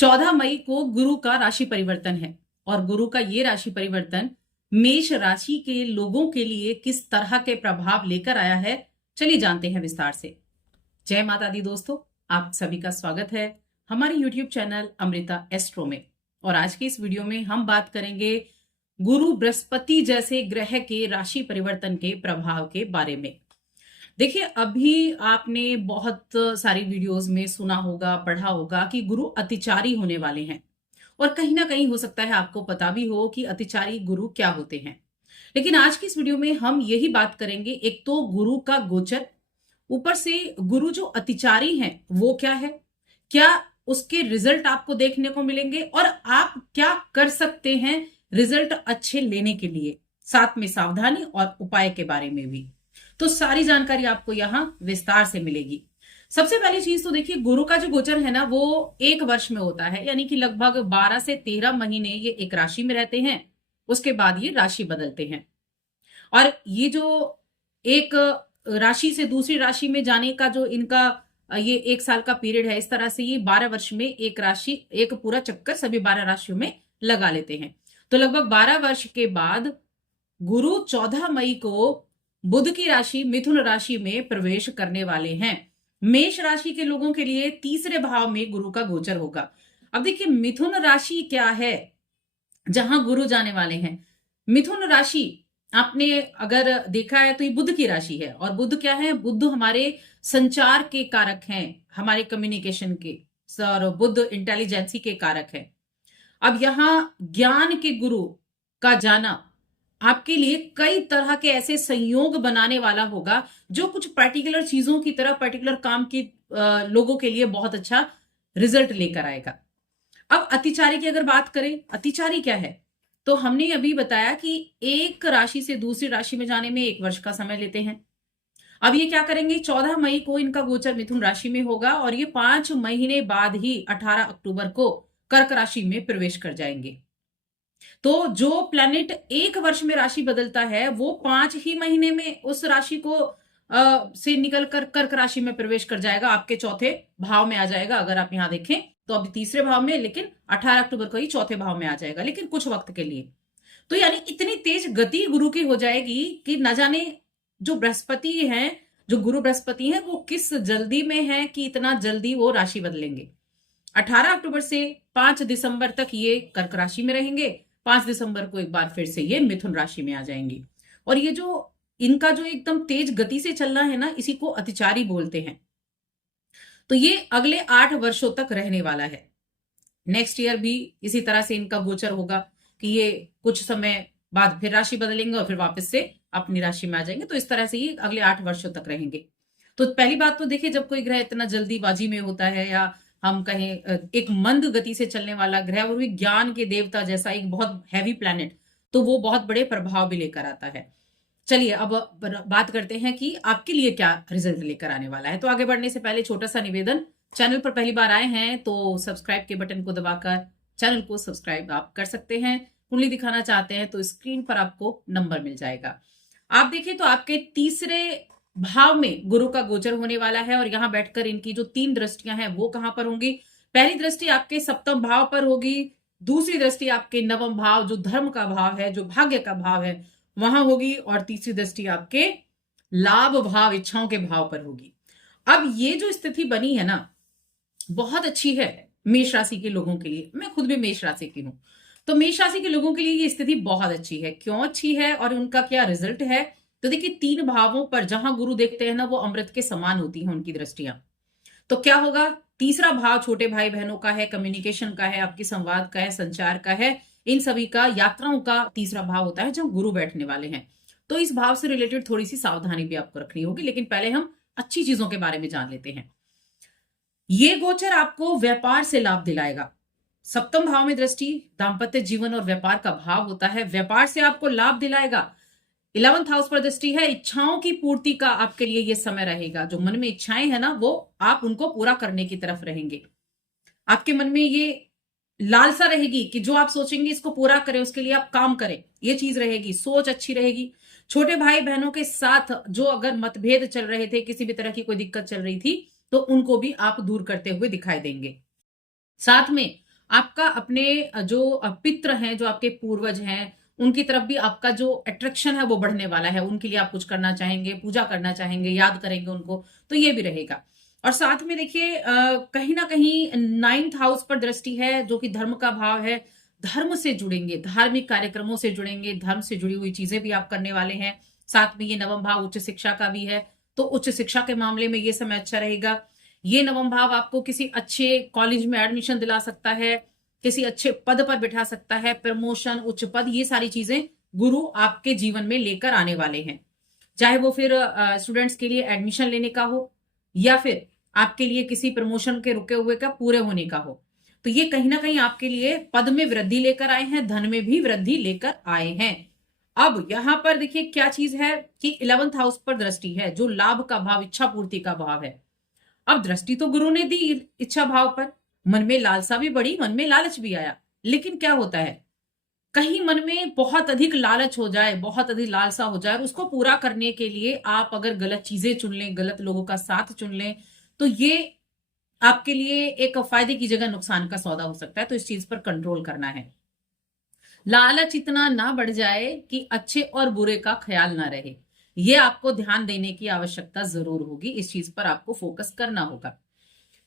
14 मई को गुरु का राशि परिवर्तन है और गुरु का ये राशि परिवर्तन मेष राशि के लोगों के लिए किस तरह के प्रभाव लेकर आया है, चलिए जानते हैं विस्तार से। जय माता दी दोस्तों, आप सभी का स्वागत है हमारे YouTube चैनल अमृता एस्ट्रो में। और आज के इस वीडियो में हम बात करेंगे गुरु बृहस्पति जैसे ग्रह के राशि परिवर्तन के प्रभाव के बारे में। देखिए, अभी आपने बहुत सारी वीडियोस में सुना होगा, पढ़ा होगा कि गुरु अतिचारी होने वाले हैं और कहीं ना कहीं हो सकता है आपको पता भी हो कि अतिचारी गुरु क्या होते हैं। लेकिन आज की इस वीडियो में हम यही बात करेंगे, एक तो गुरु का गोचर, ऊपर से गुरु जो अतिचारी हैं वो क्या है, क्या उसके रिजल्ट आपको देखने को मिलेंगे और आप क्या कर सकते हैं रिजल्ट अच्छे लेने के लिए, साथ में सावधानी और उपाय के बारे में भी। तो सारी जानकारी आपको यहां विस्तार से मिलेगी। सबसे पहली चीज तो देखिए, गुरु का जो गोचर है ना वो एक वर्ष में होता है, यानी कि लगभग 12 से 13 महीने ये एक राशि में रहते हैं, उसके बाद ये राशि बदलते हैं। और ये जो एक राशि से दूसरी राशि में जाने का जो इनका ये 1 साल का पीरियड है, इस तरह से ये 12 वर्ष में एक राशि, एक पूरा चक्कर सभी 12 राशियों में लगा लेते हैं। तो लगभग 12 वर्ष के बाद गुरु 14 मई को बुध की राशि मिथुन राशि में प्रवेश करने वाले हैं। मेष राशि के लोगों के लिए तीसरे भाव में गुरु का गोचर होगा। अब देखिए, मिथुन राशि क्या है जहां गुरु जाने वाले हैं। मिथुन राशि आपने अगर देखा है तो ये बुध की राशि है, और बुध क्या है, बुध हमारे संचार के कारक हैं, हमारे कम्युनिकेशन के, और बुध इंटेलिजेंसी के कारक है। अब यहां ज्ञान के गुरु का जाना आपके लिए कई तरह के ऐसे संयोग बनाने वाला होगा जो कुछ पर्टिकुलर चीजों की तरह, पर्टिकुलर काम की लोगों के लिए बहुत अच्छा रिजल्ट लेकर आएगा। अब अतिचारी की अगर बात करें, अतिचारी क्या है, तो हमने अभी बताया कि एक राशि से दूसरी राशि में जाने में 1 वर्ष का समय लेते हैं। अब ये क्या करेंगे, 14 मई को इनका गोचर मिथुन राशि में होगा और ये 5 महीने बाद ही 18 अक्टूबर को कर्क राशि में प्रवेश कर जाएंगे। तो जो प्लैनेट 1 वर्ष में राशि बदलता है वो 5 ही महीने में उस राशि को से निकलकर कर्क राशि में प्रवेश कर जाएगा, आपके चौथे भाव में आ जाएगा। अगर आप यहां देखें तो अभी तीसरे भाव में, लेकिन 18 अक्टूबर को ही चौथे भाव में आ जाएगा, लेकिन कुछ वक्त के लिए। तो यानी इतनी तेज गति गुरु की हो जाएगी कि न जाने जो बृहस्पति हैं, जो गुरु बृहस्पति हैं, वो किस जल्दी में है कि इतना जल्दी वो राशि बदलेंगे। 18 अक्टूबर से 5 दिसंबर तक ये कर्क राशि में रहेंगे, 5 दिसंबर को एक बार फिर से ये मिथुन राशि में आ जाएंगी। और ये जो इनका जो एकदम तेज गति से चलना है ना, इसी को अतिचारी बोलते हैं। तो ये अगले 8 वर्षों तक रहने वाला है। नेक्स्ट ईयर भी इसी तरह से इनका गोचर होगा कि ये कुछ समय बाद फिर राशि बदलेंगे और फिर वापस से अपनी राशि में आ जाएंगे। तो इस तरह से ये अगले 8 वर्षों तक रहेंगे। तो पहली बात तो देखिए, जब कोई ग्रह इतना जल्दीबाजी में होता है, या हम कहें एक मंद गति से चलने वाला ग्रह, और भी ज्ञान के देवता जैसा एक बहुत हैवी प्लैनेट, तो वो बहुत बड़े प्रभाव भी लेकर आता है। चलिए अब बात करते हैं कि आपके लिए क्या रिजल्ट लेकर आने वाला है। तो आगे बढ़ने से पहले छोटा सा निवेदन, चैनल पर पहली बार आए हैं तो सब्सक्राइब के बटन को दबाकर चैनल को सब्सक्राइब आप कर सकते हैं। कुंडली दिखाना चाहते हैं तो स्क्रीन पर आपको नंबर मिल जाएगा। आप देखें तो आपके तीसरे भाव में गुरु का गोचर होने वाला है, और यहां बैठकर इनकी जो 3 दृष्टियां हैं वो कहां पर होंगी। पहली दृष्टि आपके 7वें भाव पर होगी, दूसरी दृष्टि आपके 9वें भाव, जो धर्म का भाव है, जो भाग्य का भाव है, वहां होगी, और तीसरी दृष्टि आपके लाभ भाव, इच्छाओं के भाव पर होगी। अब ये जो स्थिति बनी है ना, बहुत अच्छी है मेष राशि के लोगों के लिए। मैं खुद भी मेष राशि की हूं, तो मेष राशि के लोगों के लिए ये स्थिति बहुत अच्छी है। क्यों अच्छी है और उनका क्या रिजल्ट है, तो देखिए 3 भावों पर जहां गुरु देखते हैं ना, वो अमृत के समान होती हैं उनकी दृष्टियां। तो क्या होगा, तीसरा भाव छोटे भाई बहनों का है, कम्युनिकेशन का है, आपके संवाद का है, संचार का है, इन सभी का, यात्राओं का तीसरा भाव होता है जहां गुरु बैठने वाले हैं। तो इस भाव से रिलेटेड थोड़ी सी सावधानी भी आपको रखनी होगी, लेकिन पहले हम अच्छी चीजों के बारे में जान लेते हैं। ये गोचर आपको व्यापार से लाभ दिलाएगा। 7वें भाव में दृष्टि दाम्पत्य जीवन और व्यापार का भाव होता है, व्यापार से आपको लाभ दिलाएगा। 11th हाउस पर दृष्टि है, इच्छाओं की पूर्ति का आपके लिए ये समय रहेगा। जो मन में इच्छाएं है ना, वो आप उनको पूरा करने की तरफ रहेंगे। आपके मन में ये लालसा रहेगी कि जो आप सोचेंगे इसको पूरा करें, उसके लिए आप काम करें, ये चीज रहेगी, सोच अच्छी रहेगी। छोटे भाई बहनों के साथ जो अगर मतभेद चल रहे थे, किसी भी तरह की कोई दिक्कत चल रही थी, तो उनको भी आप दूर करते हुए दिखाई देंगे। साथ में आपका अपने जो पित्र हैं, जो आपके पूर्वज हैं, उनकी तरफ भी आपका जो अट्रैक्शन है वो बढ़ने वाला है। उनके लिए आप कुछ करना चाहेंगे, पूजा करना चाहेंगे, याद करेंगे उनको, तो ये भी रहेगा। और साथ में देखिए कहीं ना कहीं 9th हाउस पर दृष्टि है, जो कि धर्म का भाव है। धर्म से जुड़ेंगे, धार्मिक कार्यक्रमों से जुड़ेंगे, धर्म से जुड़ी हुई चीजें भी आप करने वाले हैं। साथ में ये नवम भाव उच्च शिक्षा का भी है, तो उच्च शिक्षा के मामले में ये समय अच्छा रहेगा। ये नवम भाव आपको किसी अच्छे कॉलेज में एडमिशन दिला सकता है, किसी अच्छे पद पर बिठा सकता है, प्रमोशन, उच्च पद, ये सारी चीजें गुरु आपके जीवन में लेकर आने वाले हैं। चाहे वो फिर स्टूडेंट्स के लिए एडमिशन लेने का हो, या फिर आपके लिए किसी प्रमोशन के रुके हुए का पूरे होने का हो। तो ये कहीं ना कहीं आपके लिए पद में वृद्धि लेकर आए हैं, धन में भी वृद्धि लेकर आए हैं। अब यहां पर देखिए क्या चीज है कि 11th हाउस पर दृष्टि है, जो लाभ का भाव, इच्छा पूर्ति का भाव है। अब दृष्टि तो गुरु ने दी इच्छा भाव पर, मन में लालसा भी बढ़ी, मन में लालच भी आया। लेकिन क्या होता है, कहीं मन में बहुत अधिक लालच हो जाए, बहुत अधिक लालसा हो जाए, और उसको पूरा करने के लिए आप अगर गलत चीजें चुन लें, गलत लोगों का साथ चुन लें, तो ये आपके लिए एक फायदे की जगह नुकसान का सौदा हो सकता है। तो इस चीज पर कंट्रोल करना है। लालच इतना ना बढ़ जाए कि अच्छे और बुरे का ख्याल ना रहे, ये आपको ध्यान देने की आवश्यकता जरूर होगी। इस चीज पर आपको फोकस करना होगा,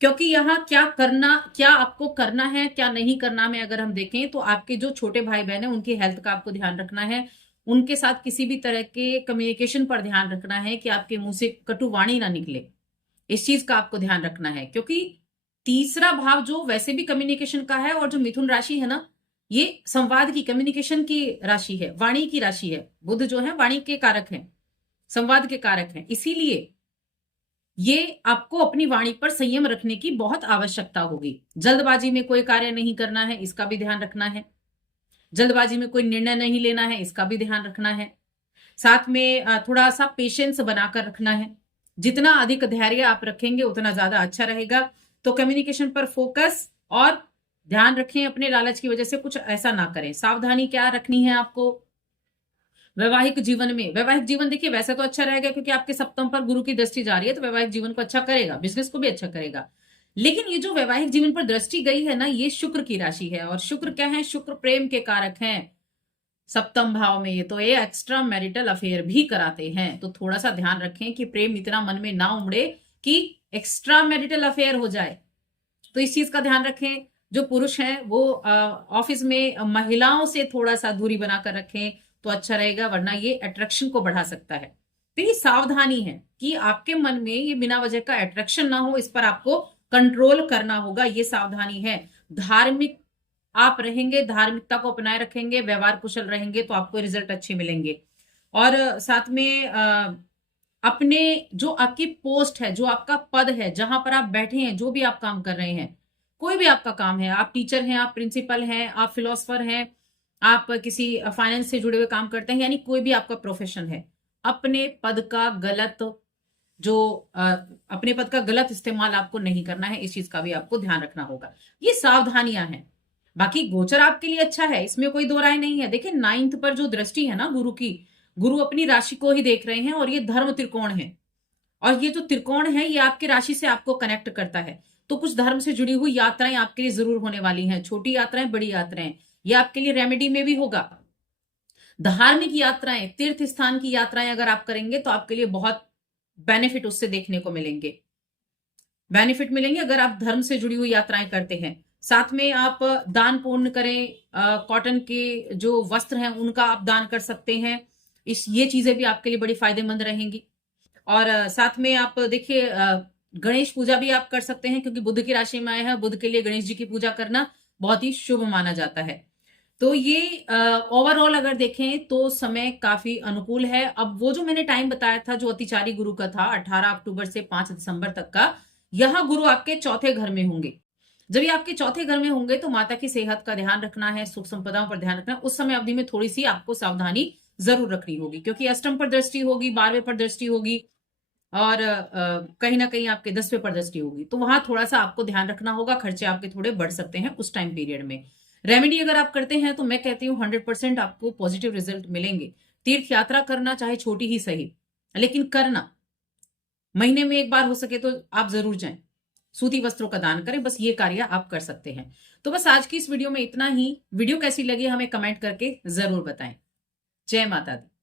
क्योंकि यहाँ क्या करना, क्या आपको करना है, क्या नहीं करना में अगर हम देखें तो आपके जो छोटे भाई बहन है उनकी हेल्थ का आपको ध्यान रखना है। उनके साथ किसी भी तरह के कम्युनिकेशन पर ध्यान रखना है कि आपके मुंह से कटु वाणी ना निकले। इस चीज का आपको ध्यान रखना है, क्योंकि तीसरा भाव जो वैसे भी कम्युनिकेशन का है, और जो मिथुन राशि है ना, ये संवाद की, कम्युनिकेशन की राशि है, वाणी की राशि है। बुध जो है वाणी के कारक हैं, संवाद के कारक हैं। इसीलिए ये आपको अपनी वाणी पर संयम रखने की बहुत आवश्यकता होगी। जल्दबाजी में कोई कार्य नहीं करना है, इसका भी ध्यान रखना है। जल्दबाजी में कोई निर्णय नहीं लेना है, इसका भी ध्यान रखना है। साथ में थोड़ा सा पेशेंस बनाकर रखना है। जितना अधिक धैर्य आप रखेंगे उतना ज्यादा अच्छा रहेगा। तो कम्युनिकेशन पर फोकस, और ध्यान रखें अपने लालच की वजह से कुछ ऐसा ना करें। सावधानी क्या रखनी है आपको वैवाहिक जीवन में? वैवाहिक जीवन देखिए वैसे तो अच्छा रहेगा, क्योंकि आपके सप्तम पर गुरु की दृष्टि जा रही है, तो वैवाहिक जीवन को अच्छा करेगा, बिजनेस को भी अच्छा करेगा। लेकिन ये जो वैवाहिक जीवन पर दृष्टि गई है ना, ये शुक्र की राशि है। और शुक्र क्या है? शुक्र प्रेम के कारक हैं सप्तम भाव में। ये एक्स्ट्रा मैरिटल अफेयर भी कराते हैं, तो थोड़ा सा ध्यान रखें कि प्रेम इतना मन में ना उमड़े कि एक्स्ट्रा मैरिटल अफेयर हो जाए। तो इस चीज का ध्यान रखें। जो पुरुष हैं वो ऑफिस में महिलाओं से थोड़ा सा दूरी बनाकर रखें तो अच्छा रहेगा, वरना ये अट्रैक्शन को बढ़ा सकता है। तो ये सावधानी है कि आपके मन में ये बिना वजह का अट्रैक्शन ना हो, इस पर आपको कंट्रोल करना होगा, ये सावधानी है। धार्मिक आप रहेंगे, धार्मिकता को अपनाए रखेंगे, व्यवहार कुशल रहेंगे, तो आपको रिजल्ट अच्छे मिलेंगे। और साथ में अपने जो आपकी पोस्ट है, जो आपका पद है, जहां पर आप बैठे हैं, जो भी आप काम कर रहे हैं, कोई भी आपका काम है, आप टीचर हैं, आप प्रिंसिपल हैं, आप फिलोसफर हैं, आप किसी फाइनेंस से जुड़े हुए काम करते हैं, यानी कोई भी आपका प्रोफेशन है, अपने पद का गलत जो अपने पद का गलत इस्तेमाल आपको नहीं करना है। इस चीज का भी आपको ध्यान रखना होगा। ये सावधानियां हैं। बाकी गोचर आपके लिए अच्छा है, इसमें कोई दो राय नहीं है। देखिए 9th पर जो दृष्टि है ना गुरु की, गुरु अपनी राशि को ही देख रहे हैं, और ये धर्म त्रिकोण है। और ये जो त्रिकोण है ये आपकी राशि से आपको कनेक्ट करता है। तो कुछ धर्म से जुड़ी हुई यात्राएं आपके लिए जरूर होने वाली हैं, छोटी यात्राएं, बड़ी यात्राएं। ये आपके लिए रेमेडी में भी होगा। धार्मिक यात्राएं, तीर्थ स्थान की यात्राएं अगर आप करेंगे तो आपके लिए बहुत बेनिफिट उससे देखने को मिलेंगे, बेनिफिट मिलेंगे अगर आप धर्म से जुड़ी हुई यात्राएं करते हैं। साथ में आप दान पुण्य करें, कॉटन के जो वस्त्र हैं उनका आप दान कर सकते हैं। ये चीजें भी आपके लिए बड़ी फायदेमंद रहेंगी। और साथ में आप देखिए गणेश पूजा भी आप कर सकते हैं, क्योंकि बुध की राशि में आए हैं। बुध के लिए गणेश जी की पूजा करना बहुत ही शुभ माना जाता है। तो ये ओवरऑल अगर देखें तो समय काफी अनुकूल है। अब वो जो मैंने टाइम बताया था जो अतिचारी गुरु का था, 18 अक्टूबर से 5 दिसंबर तक का, यह गुरु आपके चौथे घर में होंगे। जब ये आपके चौथे घर में होंगे तो माता की सेहत का ध्यान रखना है, सुख संपदाओं पर ध्यान रखना है। उस समय अवधि में थोड़ी सी आपको सावधानी जरूर रखनी होगी, क्योंकि अष्टम पर दृष्टि होगी, 12वें पर दृष्टि होगी, और कहीं ना कहीं आपके 10वें पर दृष्टि होगी। तो वहां थोड़ा सा आपको ध्यान रखना होगा, खर्चे आपके थोड़े बढ़ सकते हैं उस टाइम पीरियड में। रेमेडी अगर आप करते हैं तो मैं कहती हूँ 100% आपको पॉजिटिव रिजल्ट मिलेंगे। तीर्थ यात्रा करना चाहे छोटी ही सही, लेकिन करना, महीने में एक बार हो सके तो आप जरूर जाएं। सूती वस्त्रों का दान करें। बस ये कार्य आप कर सकते हैं। तो बस आज की इस वीडियो में इतना ही। वीडियो कैसी लगी हमें कमेंट करके जरूर बताएं। जय माता दी।